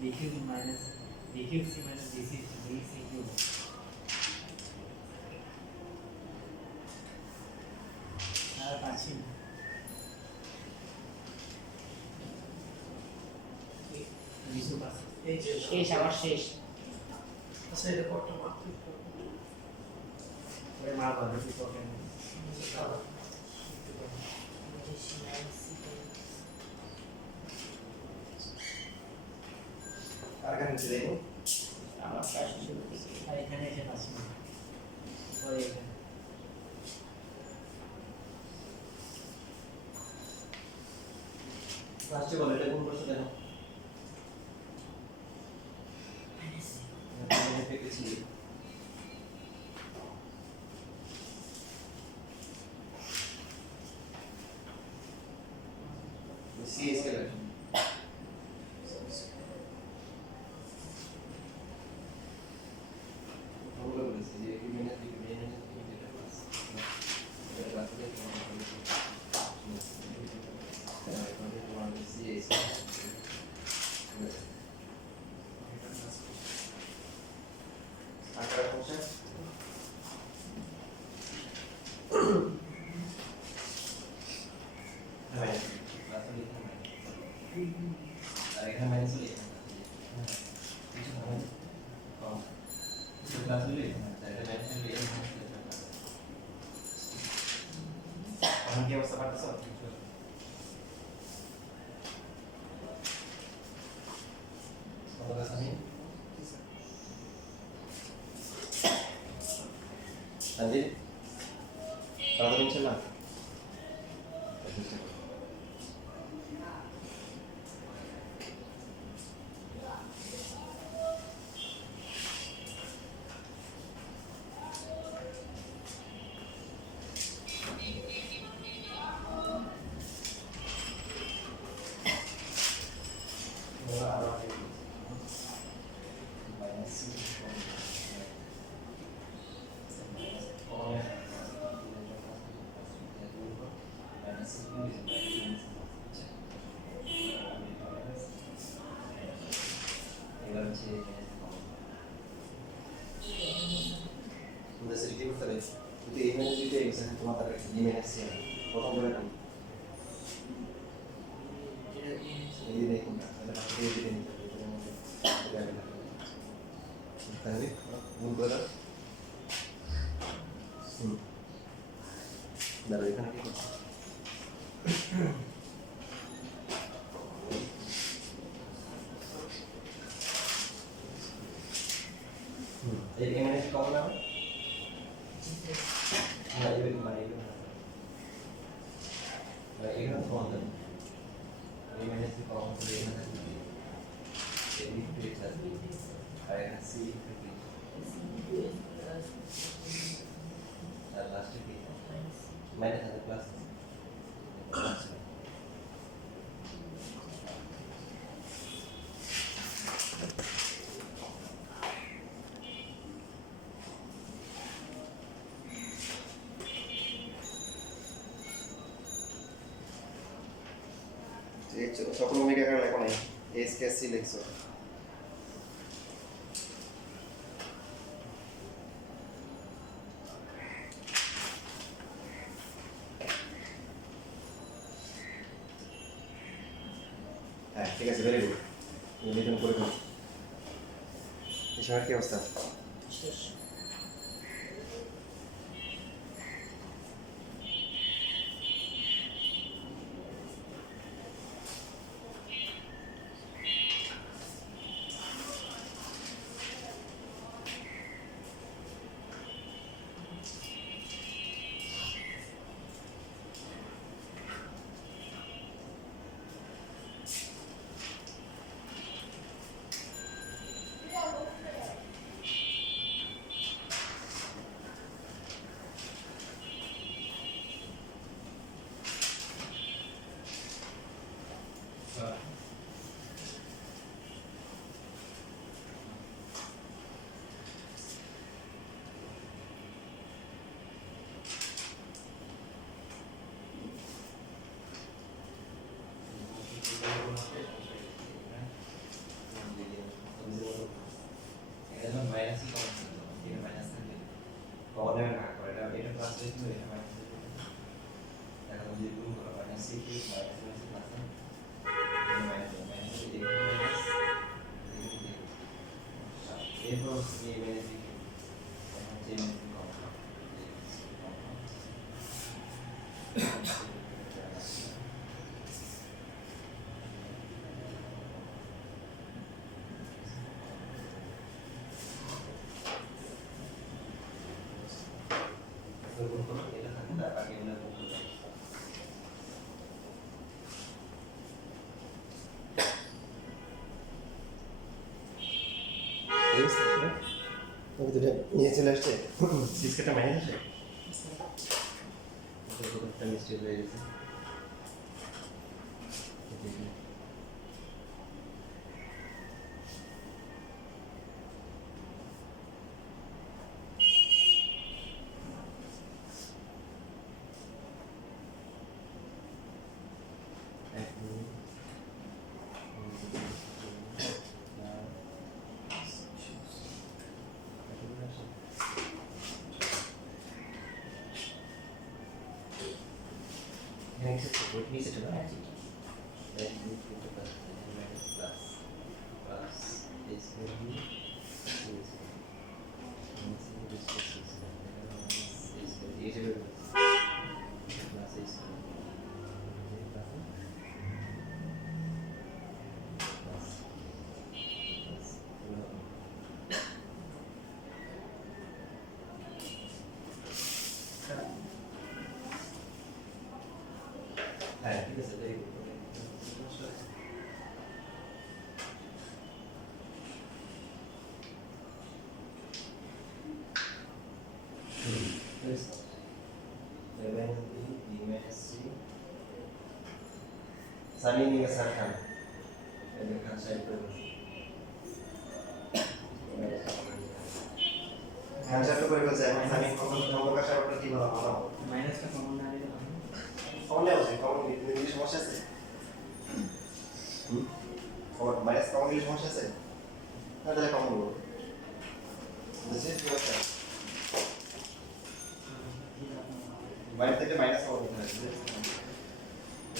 BQ minus BQC minus BCQ. আর পাচ্ছি না। বিশু পাস। এই যে শেষ আবার শেষ আচ্ছা এটা কত মাত্র ওরে মা বাবা কি করে? আর কেন ছিল দেখো আমার কাছে শুরু থেকে আর এখানে এসে পাচ্ছি না। পরে এখানে লাস্টে বলে এটা কোন প্রশ্ন দেখো আমি পেয়েছি সিএস কে লাগে ওগুলো বলেছি যে কি মেনে দিকে মেনে দিকে যেটা ক্লাস এটা রাখলে তোমার সিএস আকার কোষে হ্যাঁ ক্লাস লিখা নাই আর এখানে মাইনাস লিখা নাই কিছু হয় কম ক্লাস লিখা নাই এটা মাইনাস লিখা নাই এখন কি অবস্থা পাচ্ছ আমি Anjir, kalau tadi celah. Udah sedikit terus. Itu email juga yang bisa cuma tarik email sih. Potong boleh kan? Jadi deh enggak. Ada pakai jadi ini. Tidak ada. Tadi, mungkin ada. Dari kan itu. Jadi gimana sih kamu nama? Nah, itu gimana itu? Nah, ini kan konten. Gimana sih kamu beli nanti? Jadi bisa kayak sih dan last week mana satu kelas সকল ভূমিকা লেখা নাই এসকেসি লিখছো হ্যাঁ ঠিক আছে very good নিবেদন করে দাও এই সময় কি অবস্থা শেষ দিয়ে গুণ করা minus C cube minus minus minus minus এরপর এ মাইনাস বি কিউব এখন এটা থাকে তার আগে আমরা করতে পারি ওকে দুটো নিয়ে চলে আসছে সিস্কেটটা ম্যানেজ আছে একটা মিস্টেক হয়ে গেছে Next is what needs to be then we put the minus plus is going to be হ্যাঁ ঠিক আছে তাই সানি নিয়ে সারখান এদের খান সাইড করে খান সাইড করে বলছে এখন সানি কমকা সারটা কি বলা ভালো মাইনাসটা কমন না দিলে হবে কমন নেই আছে কমন নিয়ে সমস্যা আছে और माइनस कॉमन के लिए समस्या है ना তাহলে কমন বলবো বুঝছিস কি হচ্ছে মাইনাস থেকে মাইনাস কমন করতে হবে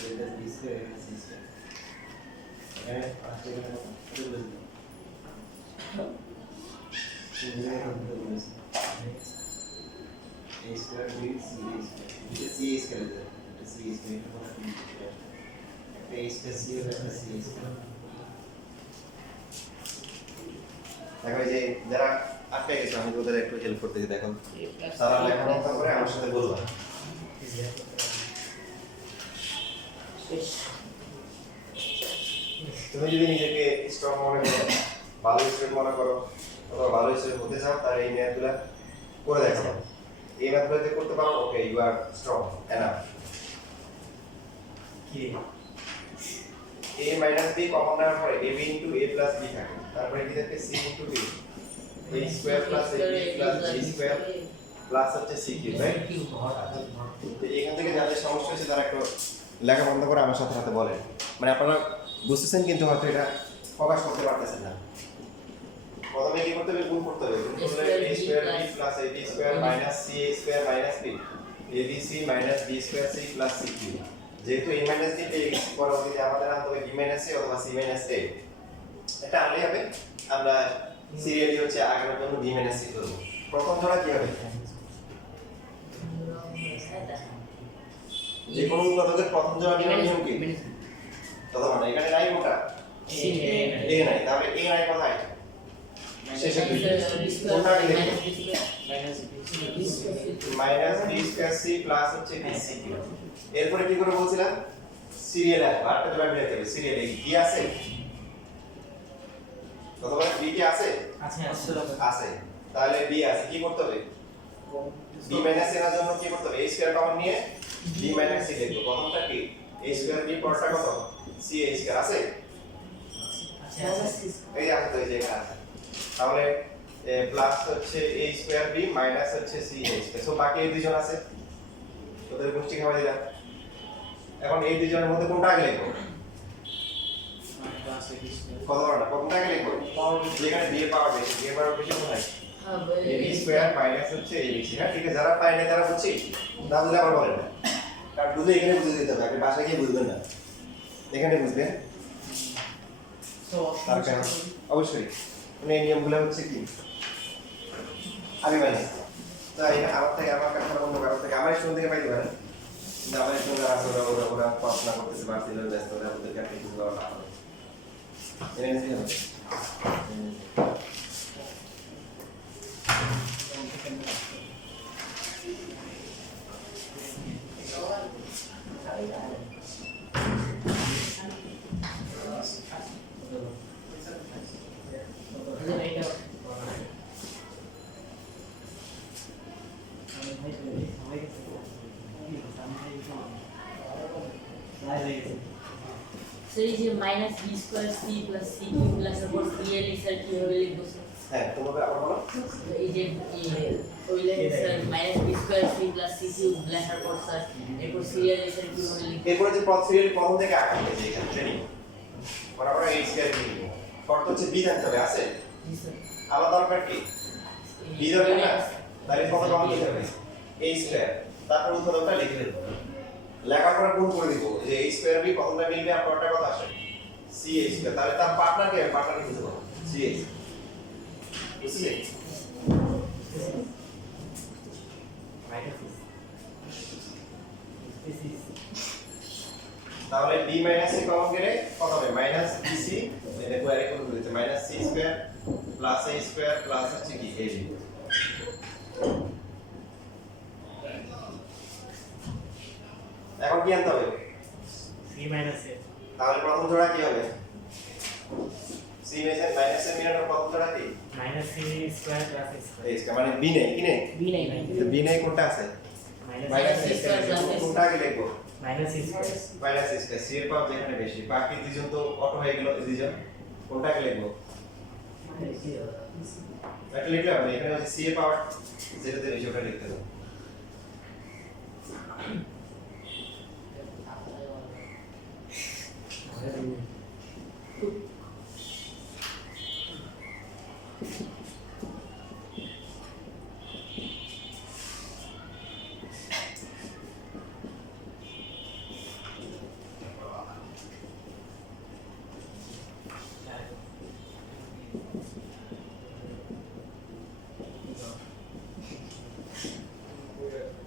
এটা বি স্কয়ার এখানে সি স্কয়ার এখানে আসছে এখানে কি বলবো এখানে কত বলছি a square B C square এটা সি স্কয়ার এটা সি স্কয়ার এটা কত B square a square C এটা সি স্কয়ার দেখো এই যে যারা আটকে গেছে আমি ওদের একটু হেল্প করতে দিই দেখো তারা লেখাপড়া করে আমার সাথে বলবা তুমি যদি নিজেকে স্ট্রং মনে করো ভালো স্টুডেন্ট মনে করো অথবা ভালো স্টুডেন্ট হতে চাও তাহলে এই ম্যাথগুলো করে দেখো এই ম্যাথগুলো যদি করতে পারো okay you are strong enough কি a minus b কমন নেওয়ার পরে ab into a plus b থাকে তারপরে কি থাকে c into b a square plus ab plus g square plus হচ্ছে c কিউব রাইট তো এখান থেকে যাদের সমস্যা হচ্ছে তারা একটু লেখা বন্ধ করে আমার সাথে সাথে বলেন মানে আপনারা বুঝতেছেন কিন্তু হয়তো এটা প্রকাশ করতে পারতেছেন না প্রথমে কি করতে হবে গুণ করতে হবে গুণ করলে a square b plus ab square minus c a square minus b abc minus b square c plus c cube যেহেতু a minus d পেয়ে গেছি পরবর্তীতে আমাদের আনতে হবে b minus a অথবা c minus a এটা আনলেই হবে আমরা সিরিয়ালি হচ্ছে আগের জন্য b minus c করব প্রথম জোড়া কি হবে যে কোনো উৎপাদকের প্রথম জোড়া নিয়ম কি অথবা না এখানে নাই ওটা a নাই তাহলে a নাই কোথায় শেষে দুই কোনটা লিখব minus b square c plus হচ্ছে b c কিউব এরপরে কি করে বলছিলাম সিরিয়াল আটটা জোড়া মিলাতে হবে সিরিয়ালে কি আছে অথবা b কি আছে আছে তাহলে b আছে কি করতে হবে b মাইনাস এর জন্য কি করতে হবে a স্কয়ার কমন নিয়ে b মাইনাস c লিখব প্রথমটা কি a স্কয়ার b পরটা কত c a স্কয়ার আছে এই আছে তো এই যে এখানে আছে তাহলে প্লাস হচ্ছে a স্কয়ার b মাইনাস হচ্ছে c a স্কয়ার সো বাকি এই দুইজন আছে ওদের গোষ্ঠী খাওয়া দিলাম এখন এই দুইজনের মধ্যে কোনটা আগে লিখব কত বড় না কোনটা আগে লিখব যেখানে b এর পাওয়ার বেশি b এর পাওয়ার বেশি কোথায় ab স্কয়ার মাইনাস হচ্ছে abc হ্যাঁ ঠিক আছে যারা পায় না তারা বুঝছি না বুঝলে আবার বলেন কারণ বুঝে এখানে বুঝে দিতে হবে, আপনি বাসায় গিয়ে বুঝবেন না, এখানে বুঝবেন। তো তার কারণ অবশ্যই মানে এই নিয়মগুলো হচ্ছে কি আমি মানি, তো এটা আমার থেকে আমার কাছে অন্য কারোর থেকে আমার স্টুডেন্ট থেকে পাইতে পারেন, কিন্তু আমার স্টুডেন্ট আছে ওরা পড়াশোনা করতেছে বাড়ছিল ব্যস্ত, ওরা ওদেরকে আপনি কিছু দেওয়া না হবে এটা নিতে হবে। So এই যে minus B square C plus C Q plus এর পর সি এর স্যার কিভাবে লিখবো স্যার? হ্যাঁ তোমাকে আবার বলো। এই যে ওই line sir minus B square C plus C Q লেখার পর স্যার এরপর সি এর স্যার কিভাবে লিখবো? এরপরে যে পথ সিরিয়াল প্রথম থেকে আঁকাবে যে এখানে ট্রেনিং বরাবর এই স্কয়ার কি লিখবো, শর্ত হচ্ছে বি থাকতে হবে আছে, জি স্যার। আমার দরকার কি বি দরকার না, তাহলে কত কম লিখতে হবে এই স্কয়ার, তারপর উৎপাদকটা লিখে দেব, লেখার পরে গুণ করে দিব যে এই স্কয়ার বি প্রথমটা মিলবে আর পরেরটা কত আসে সি এ স্কয়ার, তাহলে তার পার্টনার কে পার্টনার খুঁজে পাবো সি এ, বুঝলি? তাহলে b মাইনাস c কমন গেলে কত হবে মাইনাস bc, দেখো আরে কোন দিতে minus c square plus a square plus হচ্ছে কি ab। এখন কি আনতে হবে সি মাইনাস এ তাহলে প্রথম জোড়া কি হবে c মাইনাস এর মিলানোর প্রথম জোড়া কি minus C square plus A square a square মানে b নেই কি নেই বি নাই তো b নেই কোনটা আছে মাইনাস মাইনাস c স্কয়ার কোনটা আগে লিখবো minus C square minus c square c এর পাওয়ার যেখানে বেশি, বাকি দুইজন তো অটো হয়ে গেল, এই দুইজন কোনটা আগে লিখবো একটা লিখলে হবে, এখানে হচ্ছে c এর পাওয়ার যেটাতে বেশি ওটা লিখতে হবে।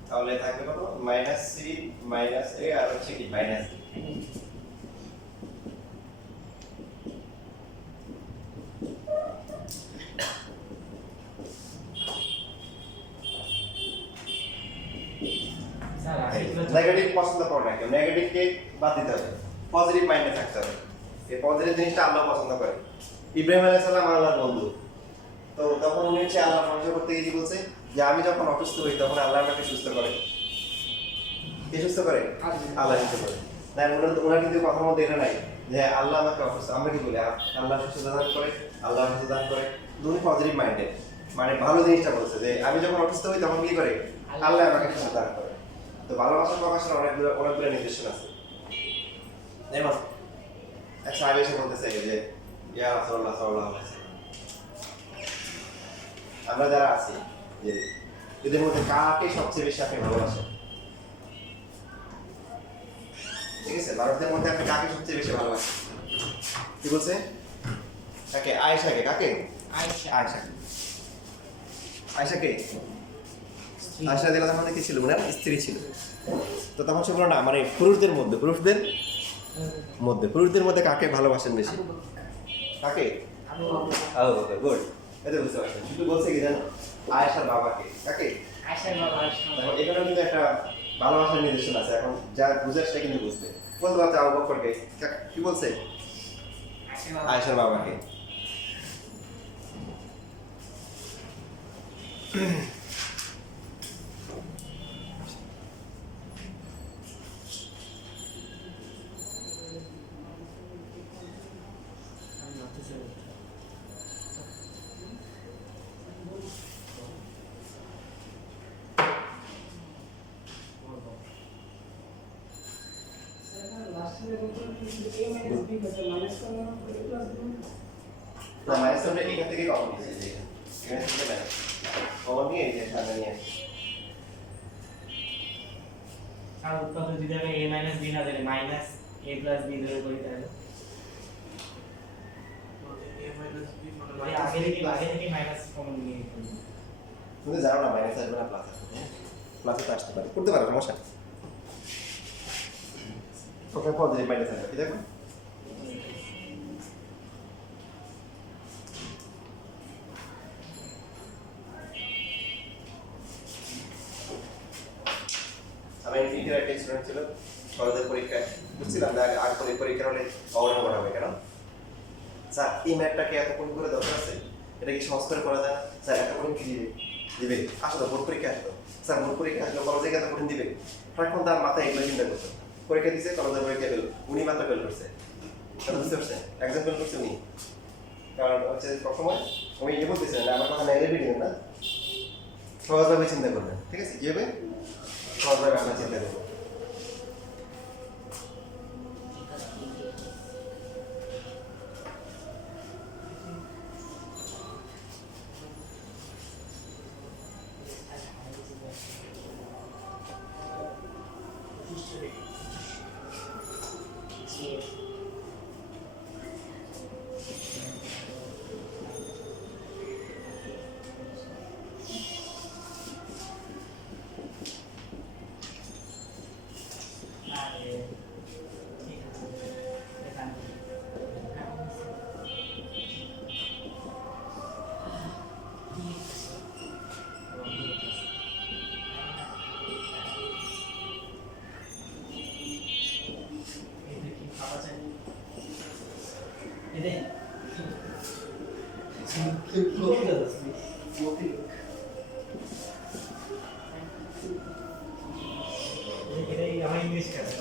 তাহলে থাকবে কত মাইনাস সি মাইনাস এ আর হচ্ছে কি মাইনাস স্যার আসলে নেগেটিভ পছন্দ করে না কেউ, নেগেটিভ কে বাদ দিতে হবে, পজিটিভ মাইন্ডে থাকতে হবে, এই পজিটিভ জিনিসটা আল্লাহ পছন্দ করে। ইব্রাহিম আলাইহিস সালাম আল্লাহর বন্ধু, তো তখন উনি হচ্ছে আল্লাহ মনোযোগ করতে গিয়ে কি বলছে যে আমি যখন অসুস্থ হই তখন আল্লাহ আমাকে সুস্থ করে, কে সুস্থ করে আল্লাহ সুস্থ করে। তাই ওনার কিন্তু কথা মতো এটা নাই যে আল্লাহ আমাকে অসুস্থ, আমরা কি বলি আল্লাহ সুস্থ দান করে আল্লাহ সুস্থ দান করে, দুই পজিটিভ মাইন্ডে মানে ভালো জিনিসটা বলছে যে আমি যখন অসুস্থ হই তখন কি করে আল্লাহ আমাকে সুস্থ দান করে। তো ভালোবাসা প্রকাশের অনেকগুলো নির্দেশনা আছে, যেমন এক সাহেব এসে বলতেছে যে ইয়া রাসূলুল্লাহ সাল্লাল্লাহু আলাইহি ওয়াসাল্লাম, আমরা যারা আছি যে এদের মধ্যে কাকে সবচেয়ে বেশি আপনি ভালোবাসেন, ঠিক আছে ভারতের মধ্যে আপনি কাকে সবচেয়ে বেশি ভালোবাসেন, কি বলছে কাকে আয়েশাকে, কাকে আয়েশা আয়েশাকে, আয়েশাকে আয়েশা রাদিয়াল্লাহু আনহা কি ছিল ওনার স্ত্রী ছিল, তো তখন সে বলল না মানে পুরুষদের মধ্যে কাকে ভালোবাসেন বেশি, কাকে আবু বকর, গুড, এটা বুঝতে পারছেন, শুধু বলছে কি জানো আয়েশার বাবাকে, কাকে আয়েশার বাবা এখন এখানেও কিন্তু একটা ভালোবাসার নির্দেশন আছে, এখন যা বুঝে সেটা কিন্তু বুঝবে, বলতে পারছে আবু বকরকে, কি বলছে আয়েশার বাবাকে। না মাইনাস আমরা এখান থেকে কমন নিয়েছি, এখানে থেকে মাইনাস কমন নিয়ে এই যে সামনে নিয়ে আসি। আর উৎপাদক যদি আমি a মাইনাস b না দিলে মাইনাস a প্লাস b ধরে করি তাহলে a minus b মানে মানে আগে থেকে মাইনাস কমন নিয়ে করি তুমি জানো না মাইনাস আসবে না প্লাস আসবে, প্লাসে তো আসতে পারে, করতে পারো, সমস্যা নেই। ওকে পজিটিভ মাইনাস আসবে, কি দেখো আমি ইন্টার একটা স্টুডেন্ট ছিল কলেজের পরীক্ষায়, বুঝছিলাম যে আগে পরীক্ষার হলে অবদান করা হবে কেন স্যার এই ম্যাথটাকে এত কোন করে দরকার আছে, এটা কি সহজ করে করা যায় না স্যার, এত কোন কি দিবে দিবে আসলে বোর্ড পরীক্ষা আসলো স্যার, বোর্ড পরীক্ষা আসলো কলেজে এত কোন দিবে, তখন তার মাথায় এগুলো চিন্তা করতো, পরীক্ষা দিছে কলেজের পরীক্ষা ফেল, উনি মাত্র ফেল করছে, কথা বুঝতে পারছেন, একজন ফেল করছে উনি, কারণ হচ্ছে সবসময় আমি ইয়ে বলতেছিলাম না, আমার কথা মেরে ভিডিও না, সহজভাবে চিন্তা করবেন, ঠিক আছে, কি হবে সহজভাবে আমরা চিন্তা করবো। এটাই আমার ইংলিশ কাছে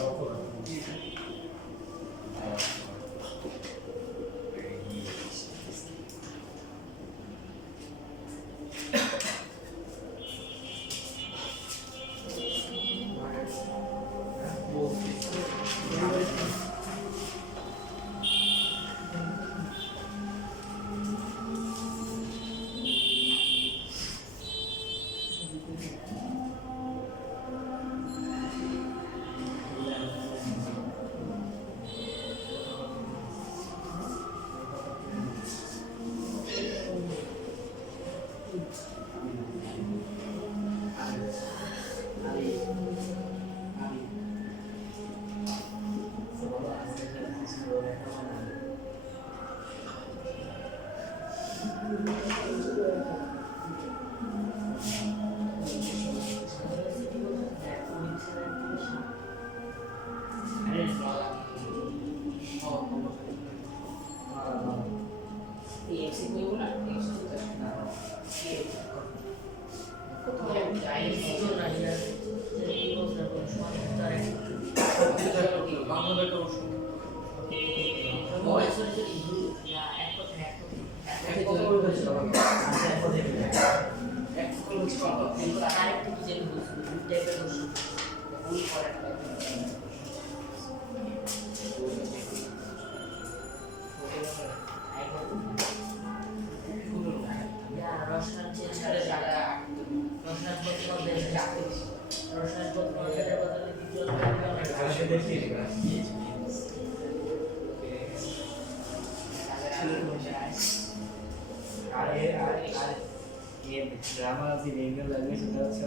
গ্রামার যে রেগুলার লাগবে সেটা হচ্ছে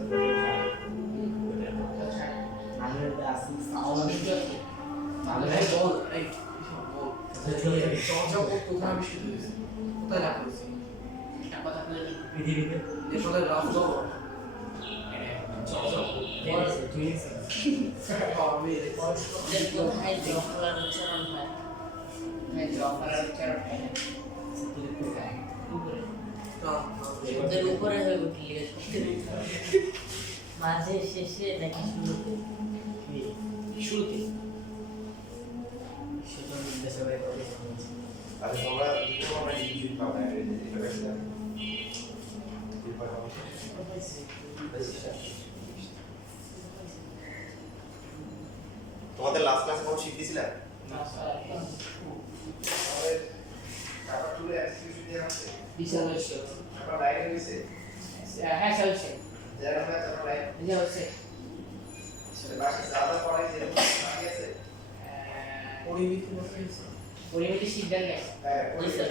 আমাদের আসল সাউন্ড এই বল এই বল চর্চা কোথায় আবিষ্কৃত হয়েছে, কোথায় লেখা হয়েছে পৃথিবীতে দেশলে রাফ দাও চর্চা ওদের উপরে হইব কি মাঝে শেষে নাকি শুরুতে শুরুতে সেটা দেশে আরে তোমরা দুটো আমরা ডিগ্রি পাবো না, এটা বেশি না তোমাদের লাস্ট ক্লাসে কোন শিট দিছিলেন না স্যার আমাদের কাটা টুলে এক্সকিউটিভ দিয়ে আছে বিশাল হচ্ছে আপনার লাইনে হইছে হ্যাঁ স্যার হচ্ছে জানা না আপনার লাইন এটা হচ্ছে বাসা যারা পড়াই যে বাকি আছে পরিমিতি বলতে হয়েছে পরিমিতি সিদ্ধান্ত নেই হ্যাঁ ওই স্যার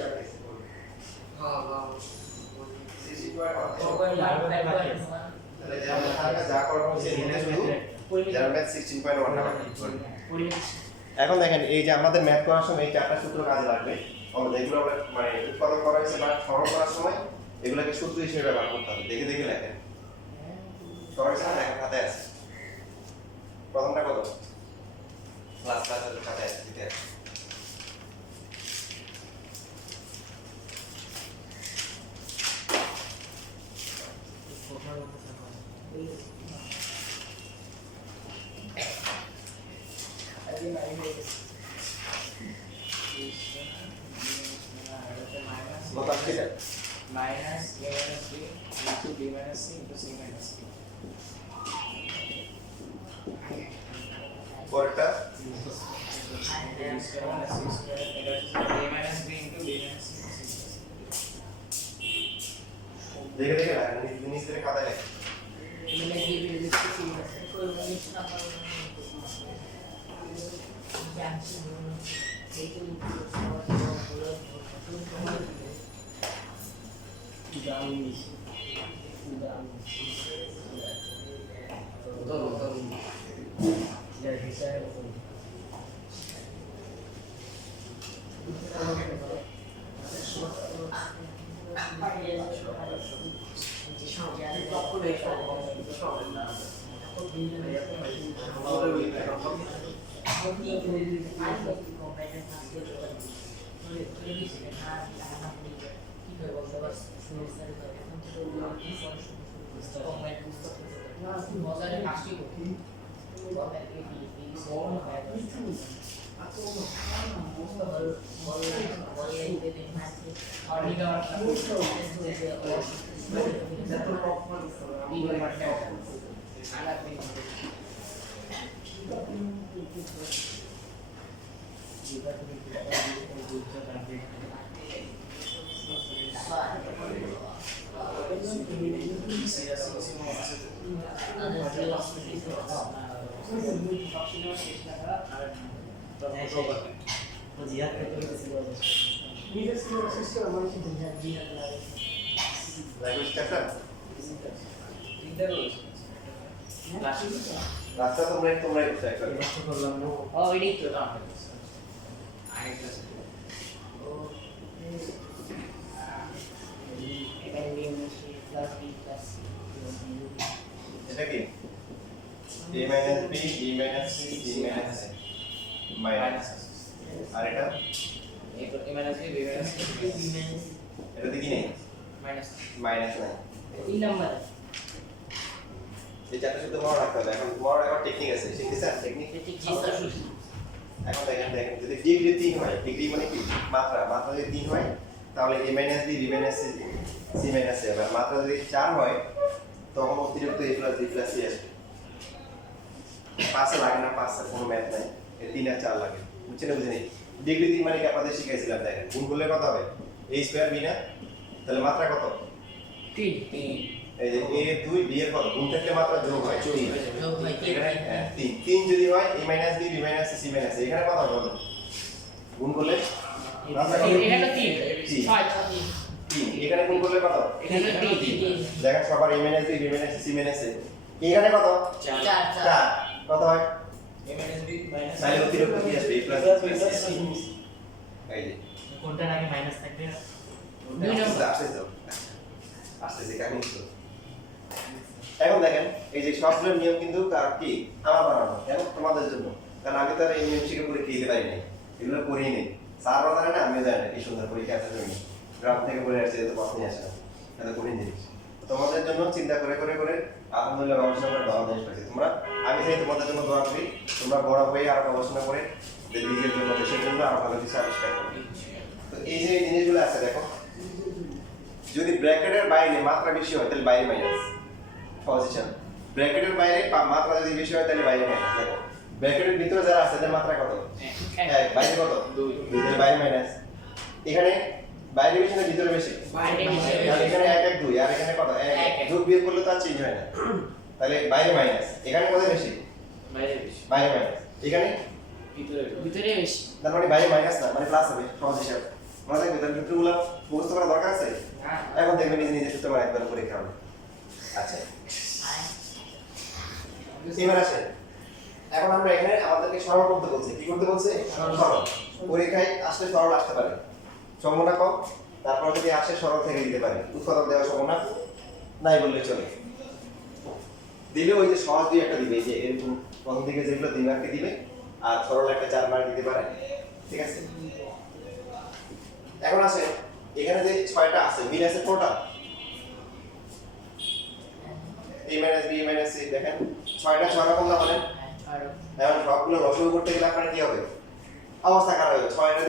হ্যাঁ হ্যাঁ সিসি পয়েন্ট সবাই লাইভ তাহলে যা করার হচ্ছে নিলে শুধু যারা ম্যাথ 16.1 টাকা পরিমিতি এখন দেখেন এই যে আমাদের ম্যাথ করার সময় এই চারটা সূত্র কাজে লাগবে আমরা যেগুলো আমরা মানে উৎপাদন করা হয়েছে বা সরল করার সময় এগুলোকে সূত্র হিসেবে ব্যবহার করতে হবে দেখে দেখে লেখেন সবাই জানেন লেখা খাতায় আছে প্রথমটা কত ক্লাস খাতায় আছে ঠিক আছে কত আসছে এটা minus a minus b into b minus c into c minus d. পরেরটা A square minus c square এটা হচ্ছে a minus b into b minus c into c plus d. দেখে দেখে লেখেন নিচ থেকে খাতায় লেখেন এগুলো কি লিখতে কি আছে পরিমিতি না পারো জানছি এইগুলো হলো ল্যাঙ্গুয়েজ চ্যাপ্টার রাস্তা তোমরা চেক করো ও এটাই তো এটা কি a minus b b minus c d minus a minus আর এটা a minus b b minus c এটা কি নেই minus মাইনাস নাই এই নাম্বার এই চারটা শুধু মনে রাখতে হবে এখন তোমার এখন টেকনিক আছে শিখেছেন টেকনিক জি স্যার এখন দেখেন দেখেন যদি ডিগ্রি 3 হয় ডিগ্রি মানে কি মাত্রা মাত্রা যদি 3 হয় তাহলে a minus b b minus c c minus a আর মাত্রা যদি 4 হয় তখন অতিরিক্ত a plus b plus c আসবে 5 লাগে না 5 কোনো ম্যাথ নাই এই 3 আর 4 লাগে বুঝছেন না বুঝেনি ডিগ্রি 3 মানে কি আপনাদের শিখাইছিলাম দেখেন গুণ করলে কত হবে a স্কয়ার b না তাহলে মাত্রা কত 3 এই যে a 2 b এর কত গুণ থাকলে মাত্রা যোগ হয় 3 যোগ হয় এখানে 3 যদি হয় a minus b b minus c c minus a এখানে কত হবে গুণ করলে মাত্রা কত এখানে 3 3 6 3 এখানে গুণ করলে কত এখানে 3 দেখেন সবার a minus b b minus c c minus a এখানে কত 4 4 কত হয় a minus b minus তাহলে অতিরিক্ত কি আসবে a plus b plus c এই যে কোনটার আগে মাইনাস থাকবে আসতেছে কেমন এখন দেখেন এই যে সবগুলোর নিয়ম কিন্তু কি আমার বানানো কেন তোমাদের জন্য কারণ আমি তো আর এই নিয়ম শিখে পরীক্ষা দিতে পারি নাই এগুলো করিয়ে নেই স্যারও জানে না আমিও জানি না কি সুন্দর পরীক্ষা আছে জন্য গ্রাম থেকে পড়ে আসছে তো প্রশ্নই আসে না এত কঠিন জিনিস তোমাদের জন্য চিন্তা করে করে করে আলহামদুলিল্লাহ গবেষণা করে ভালো জিনিস পাইছি তোমরা আমি চাই তোমাদের জন্য দোয়া করি তোমরা বড় হয়ে আরো গবেষণা করে যে নিজের জন্য দেশের জন্য আরো ভালো কিছু আবিষ্কার করবে তো এই যে জিনিসগুলো আছে দেখো যদি ব্র্যাকেটের বাইরে মাত্রা বেশি হয় তাহলে বাইরে মাইনাস পজিশন ব্র্যাকেটের বাইরে মাত্রা যদি বেশি হয় তাহলে বাইরে মাইনাস দেখো ব্র্যাকেটের ভিতরে যারা আছে তাদের মাত্রা কত 1 বাইরে কত 2 তাহলে বাইরে মাইনাস এখানে বাইরে বেশি না ভিতরে বেশি বাইরে বেশি তাহলে এখানে 1 1 2 আর এখানে কত 1 যোগ বিয়োগ করলে তো আর চেঞ্জ হয় না তাহলে বাইরে মাইনাস এখানে কত বেশি বাইরে বেশি বাইরে মাইনাস এখানে ভিতরে বেশি তার মানে বাইরে মাইনাস না মানে প্লাস হবে সহজ হিসাবে মনে থাকবে তার সূত্রগুলো মুখস্থ করা দরকার আছে এখন দেখবে নিজে নিজে সূত্র বানাইতে পারবে পরীক্ষা হবে আচ্ছা এবার আসে এখন আমরা এখানে আমাদেরকে সরল করতে বলছে কি করতে বলছে সরল পরীক্ষায় আসলে সরল আসতে পারে সম্ভাবনা কম তারপর যদি আসে সরল থেকে দিতে পারে উৎপাদক দেওয়ার সম্ভাবনা নাই বললে চলে দিলে ওই যে সহজ দুই একটা দিবে এই যে এরকম প্রথম দিকে যেগুলো 2 মার্কে দিবে আর সরল একটা 4 মার্ক দিতে পারে ঠিক আছে এখন আসে এখানে যে 6টা আছে মিল আছে কোনটা a - b - c দেখেন 6টা 6 রকম না বলেন আর এখন সবগুলো রসগোল্লা করতে গেলে আপনার কি হবে অবস্থা খারাপ হবে 6টা